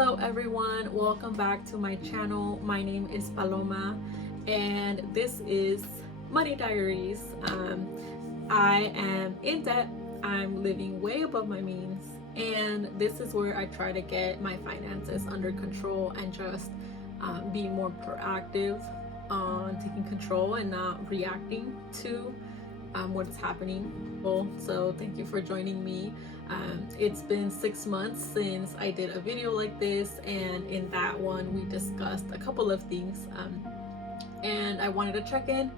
Hello everyone, welcome back to my channel. My name is Paloma and this is Money Diaries. I am in debt. I'm living way above my means, and this is where I try to get my finances under control and just be more proactive on taking control and not reacting to what's happening. So thank you for joining me. It's been 6 months since I did a video like this, and in that one we discussed a couple of things, and I wanted to check in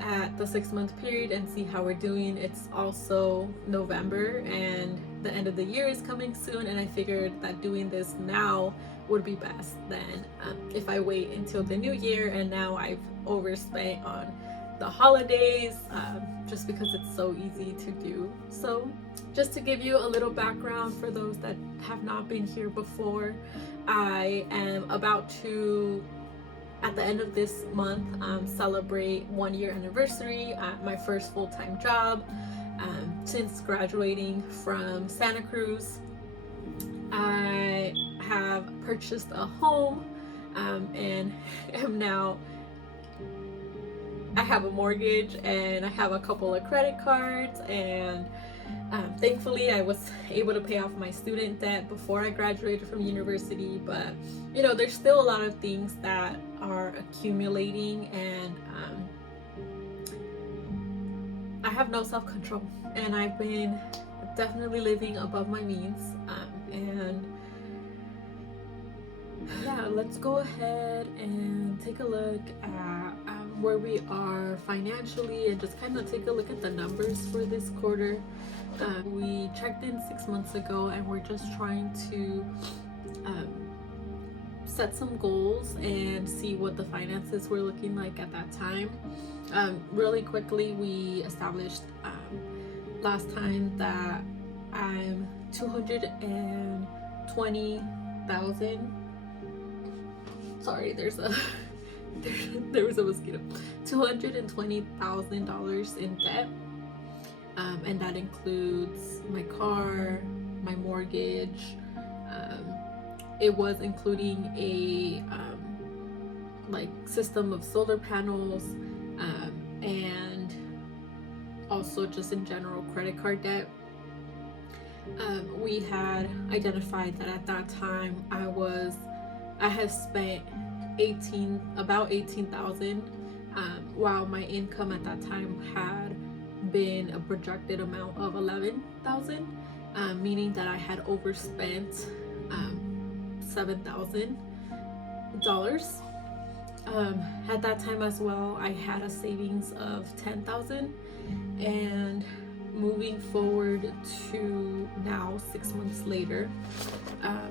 at the 6-month period and see how we're doing. It's also November and the end of the year is coming soon, and I figured that doing this now would be best than if I wait until the new year and now I've overspent on the holidays, just because it's so easy to do. So just to give you a little background for those that have not been here before, I am about to, at the end of this month, celebrate 1 year anniversary at my first full-time job. Since graduating from Santa Cruz, I have purchased a home, and am now, I have a mortgage and I have a couple of credit cards, and thankfully I was able to pay off my student debt before I graduated from university. But you know, there's still a lot of things that are accumulating, and I have no self-control, and I've been definitely living above my means. And yeah, let's go ahead and take a look at where we are financially, and just kind of take a look at the numbers for this quarter. We checked in 6 months ago, and we're just trying to set some goals and see what the finances were looking like at that time. Really quickly, we established last time that I'm 220,000. Sorry, there's a there was a mosquito. $220,000 in debt, and that includes my car, my mortgage. It was including a like system of solar panels, and also just in general credit card debt. We had identified that at that time I had spent about 18,000, while my income at that time had been a projected amount of 11,000, meaning that I had overspent $7,000. At that time as well, I had a savings of 10,000, and moving forward to now, 6 months later,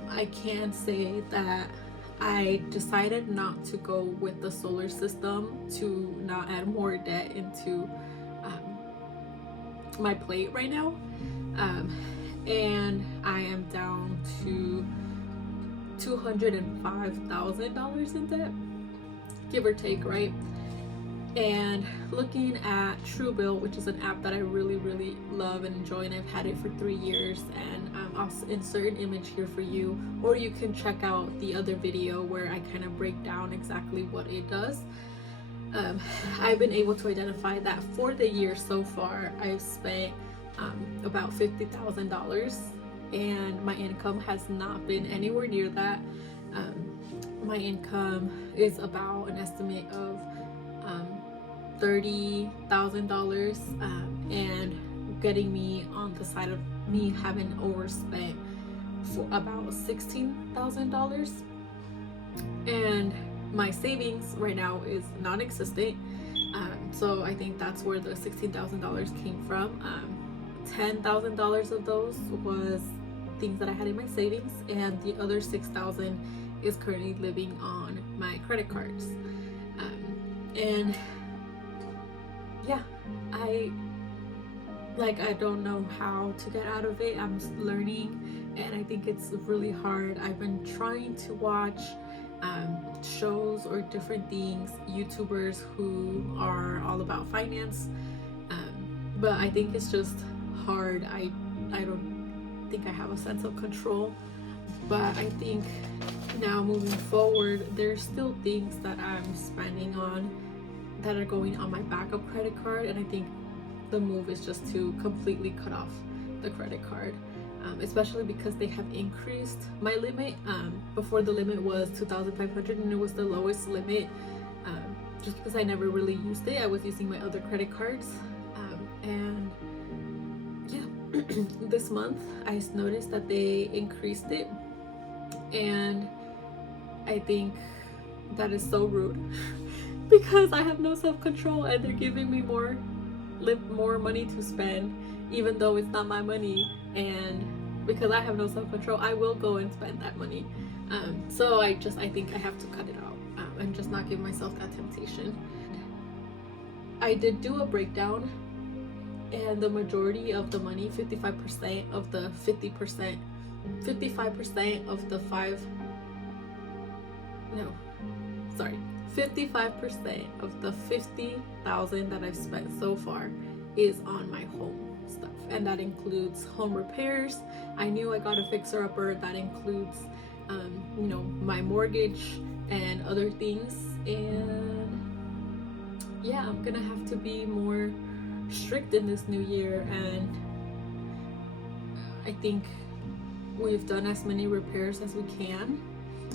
I can say that I decided not to go with the solar system to not add more debt into my plate right now, and I am down to $205,000 in debt, give or take, right? And looking at Truebill, which is an app that I really love and enjoy, and I've had it for 3 years, and I'll insert an image here for you, or you can check out the other video where I kind of break down exactly what it does. I've been able to identify that for the year so far, I've spent about $50,000, and my income has not been anywhere near that. My income is about an estimate of $30,000, and getting me on the side of me having overspent for about $16,000. And my savings right now is non-existent, so I think that's where the $16,000 came from. $10,000 of those was things that I had in my savings, and the other $6,000 is currently living on my credit cards. And yeah, I don't know how to get out of it. I'm learning, and I think it's really hard. I've been trying to watch shows or different things, YouTubers who are all about finance, but I think it's just hard. I don't think I have a sense of control, but I think Now moving forward, there's still things that I'm spending on that are going on my backup credit card, and I think the move is just to completely cut off the credit card, especially because they have increased my limit. Before, the limit was 2,500 and it was the lowest limit, just because I never really used it. I was using my other credit cards, and yeah, this month I noticed that they increased it, and I think that is so rude because I have no self-control and they're giving me more money to spend, even though it's not my money. And because I have no self-control, I will go and spend that money. So I think I have to cut it out, and just not give myself that temptation. I did do a breakdown, and the majority of the money, 55% of the 50%, 55% of the 55% of the 50,000 that I've spent so far is on my home stuff, and that includes home repairs. I knew I got a fixer-upper. That includes my mortgage and other things. And yeah, I'm gonna have to be more strict in this new year, and I think we've done as many repairs as we can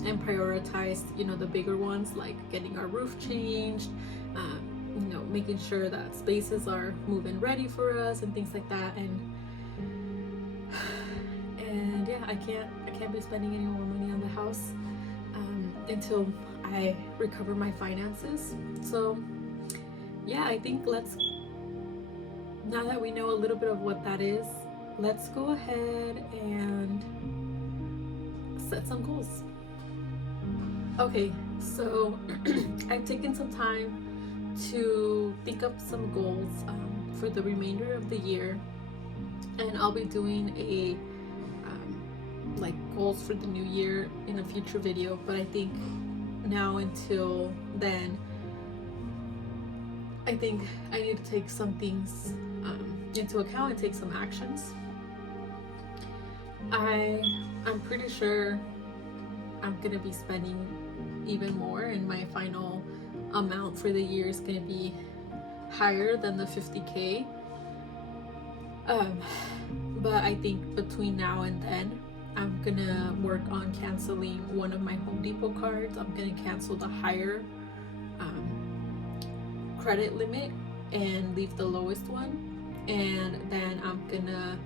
and prioritized the bigger ones, like getting our roof changed, making sure that spaces are move-in ready for us and things like that. And yeah, I can't be spending any more money on the house until I recover my finances. So yeah, I think now that we know a little bit of what that is, let's go ahead and set some goals. Okay, so I've taken some time to think up some goals for the remainder of the year, and I'll be doing a goals for the new year in a future video. But I think now, until then, I think I need to take some things into account and take some actions. I'm pretty sure I'm gonna be spending even more, and my final amount for the year is gonna be higher than the 50K. But I think between now and then, I'm gonna work on canceling one of my Home Depot cards. I'm gonna cancel the higher credit limit and leave the lowest one, and then I'm gonna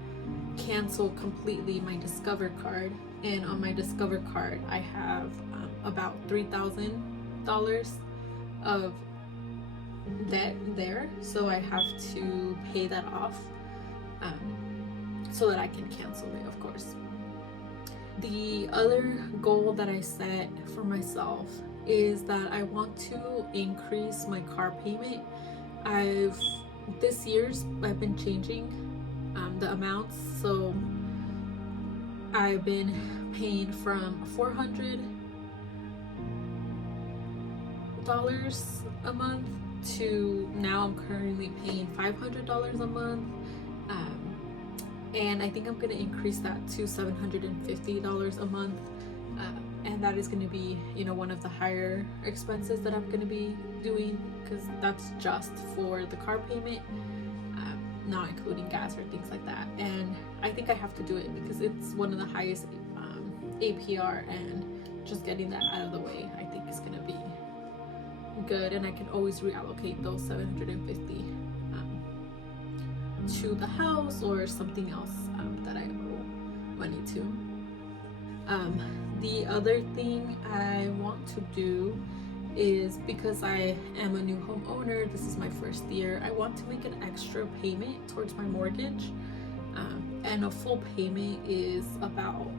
cancel completely my Discover card. And on my Discover card, I have about $3,000 of debt there, so I have to pay that off so that I can cancel it, of course. The other goal that I set for myself is that I want to increase my car payment. This year's I've been changing the amounts, so I've been paying from $400 a month to now I'm currently paying $500 a month, and I think I'm going to increase that to $750 a month, and that is going to be one of the higher expenses that I'm going to be doing, because that's just for the car payment, not including gas or things like that. And I think I have to do it because it's one of the highest APR, and just getting that out of the way I think is going to be good, and I can always reallocate those $750 to the house or something else that I owe money to. The other thing I want to do is, because I am a new homeowner, this is my first year, I want to make an extra payment towards my mortgage, and a full payment is about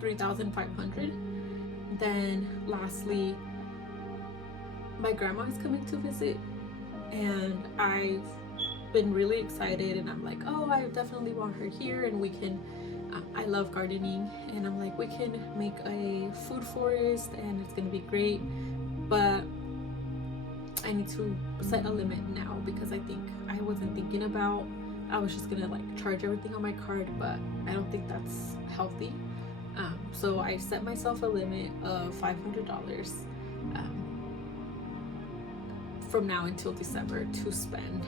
$3,500. Then lastly, my grandma is coming to visit, and I've been really excited, and I'm like, oh, I definitely want her here, and we can I love gardening, and I'm like, we can make a food forest and it's gonna be great, but I need to set a limit now, because I think I wasn't thinking about, I was just gonna charge everything on my card, but I don't think that's healthy. So I set myself a limit of $500 from now until December to spend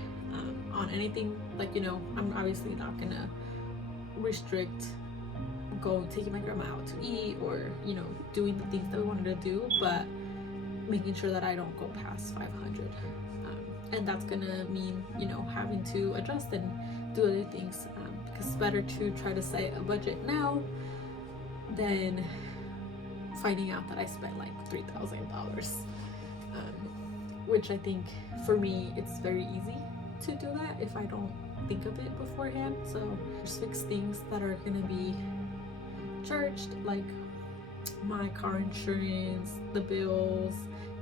on anything. Like, I'm obviously not gonna restrict taking my grandma out to eat, or doing the things that we wanted to do, but making sure that I don't go past 500. And that's gonna mean having to adjust and do other things, because it's better to try to set a budget now than finding out that I spent like $3,000, which I think for me it's very easy to do that if I don't think of it beforehand. So there's fixed things that are gonna be charged, like my car insurance, the bills,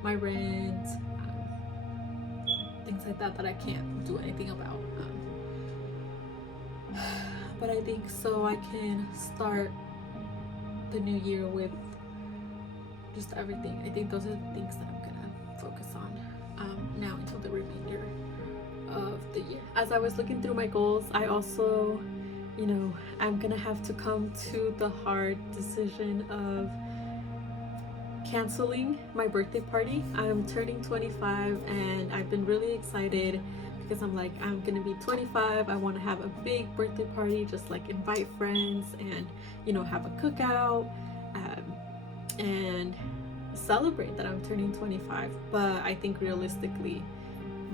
my rent, things like that I can't do anything about. But I think so I can start the new year with just everything. I think those are the things that I'm gonna focus on now until the remainder of the year. As I was looking through my goals, I also, I'm gonna have to come to the hard decision of canceling my birthday party. I'm turning 25 and I've been really excited because I'm like, I'm gonna be 25. I want to have a big birthday party, just like invite friends and have a cookout, and celebrate that I'm turning 25. But I think realistically,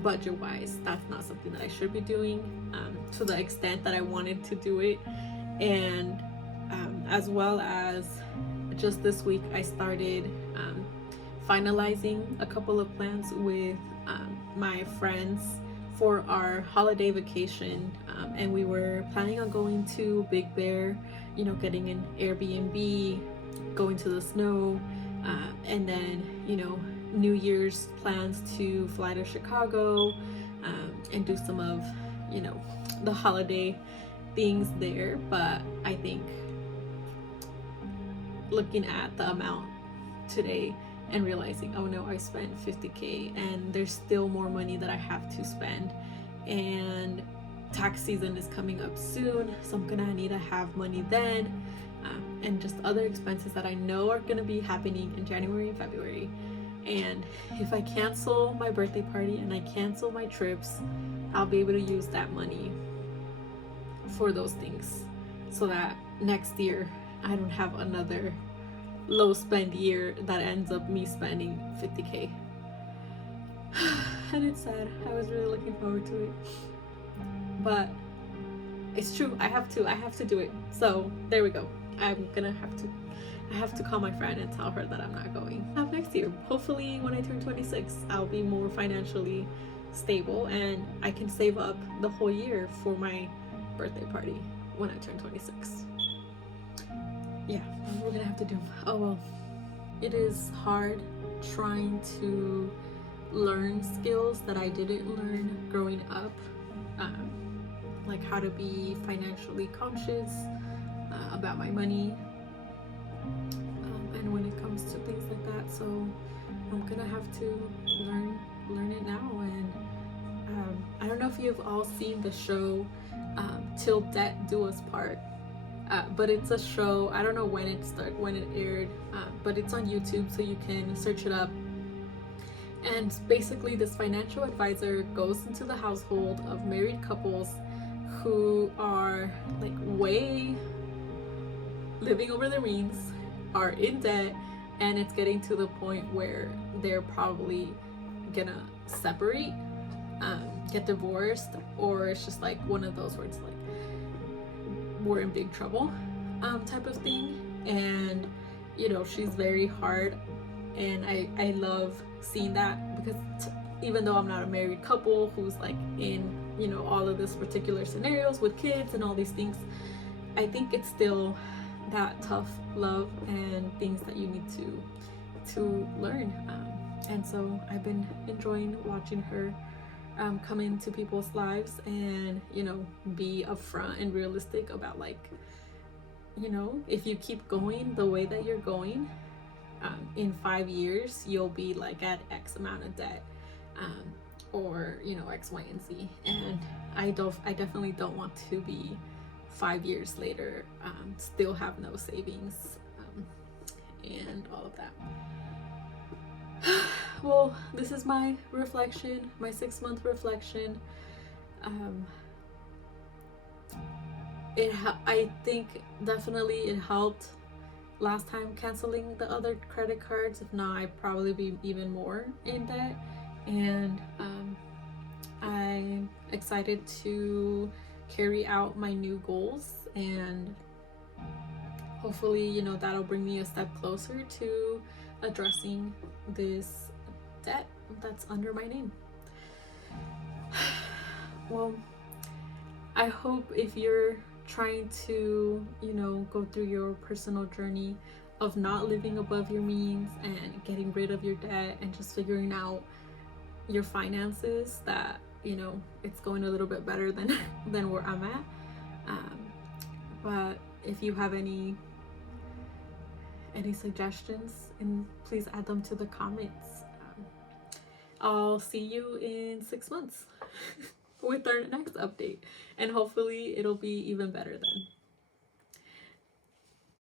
budget wise, that's not something that I should be doing to the extent that I wanted to do it. And as well as just this week I started finalizing a couple of plans with my friends for our holiday vacation, and we were planning on going to Big Bear, getting an Airbnb, going to the snow, and then New Year's plans to fly to Chicago, and do some of the holiday things there. But I think looking at the amount today and realizing, oh no, I spent $50,000 and there's still more money that I have to spend, and tax season is coming up soon, so I'm gonna need to have money then, and just other expenses that I know are gonna be happening in January and February. And if I cancel my birthday party and I cancel my trips, I'll be able to use that money for those things, so that next year I don't have another low spend year that ends up me spending $50,000. And it's sad. I was really looking forward to it, but it's true. I have to do it. So there we go. I have to call my friend and tell her that I'm not going. Next year, hopefully when I turn 26, I'll be more financially stable and I can save up the whole year for my birthday party when I turn 26. Yeah, we're gonna have to do. Oh well. It is hard trying to learn skills that I didn't learn growing up, like how to be financially conscious about my money, and when it comes to things like that. So I'm gonna have to learn it now. And I don't know if you've all seen the show Till Death Do Us Part, but it's a show. I don't know when it aired, but it's on YouTube, so you can search it up. And basically this financial advisor goes into the household of married couples who are like way living over their means, are in debt, and it's getting to the point where they're probably gonna separate, get divorced, or it's just like one of those where it's like we're in big trouble type of thing. And she's very hard, and I love seeing that, because even though I'm not a married couple who's like in all of this particular scenarios with kids and all these things, I think it's still that tough love and things that you need to learn. And so I've been enjoying watching her come into people's lives and be upfront and realistic about, like, if you keep going the way that you're going, in 5 years you'll be like at X amount of debt, or X, Y, and Z. And I definitely don't want to be 5 years later still have no savings, and all of that. Well, this is my reflection, my 6-month reflection. I think definitely it helped last time canceling the other credit cards. If not, I'd probably be even more in debt. And I'm excited to carry out my new goals, and hopefully, you know, that'll bring me a step closer to addressing this debt that's under my name. Well, I hope if you're trying to, you know, go through your personal journey of not living above your means and getting rid of your debt and just figuring out your finances, that, you know, it's going a little bit better than than where I'm at. But if you have any suggestions, and please add them to the comments. I'll see you in 6 months with our next update, and hopefully it'll be even better then.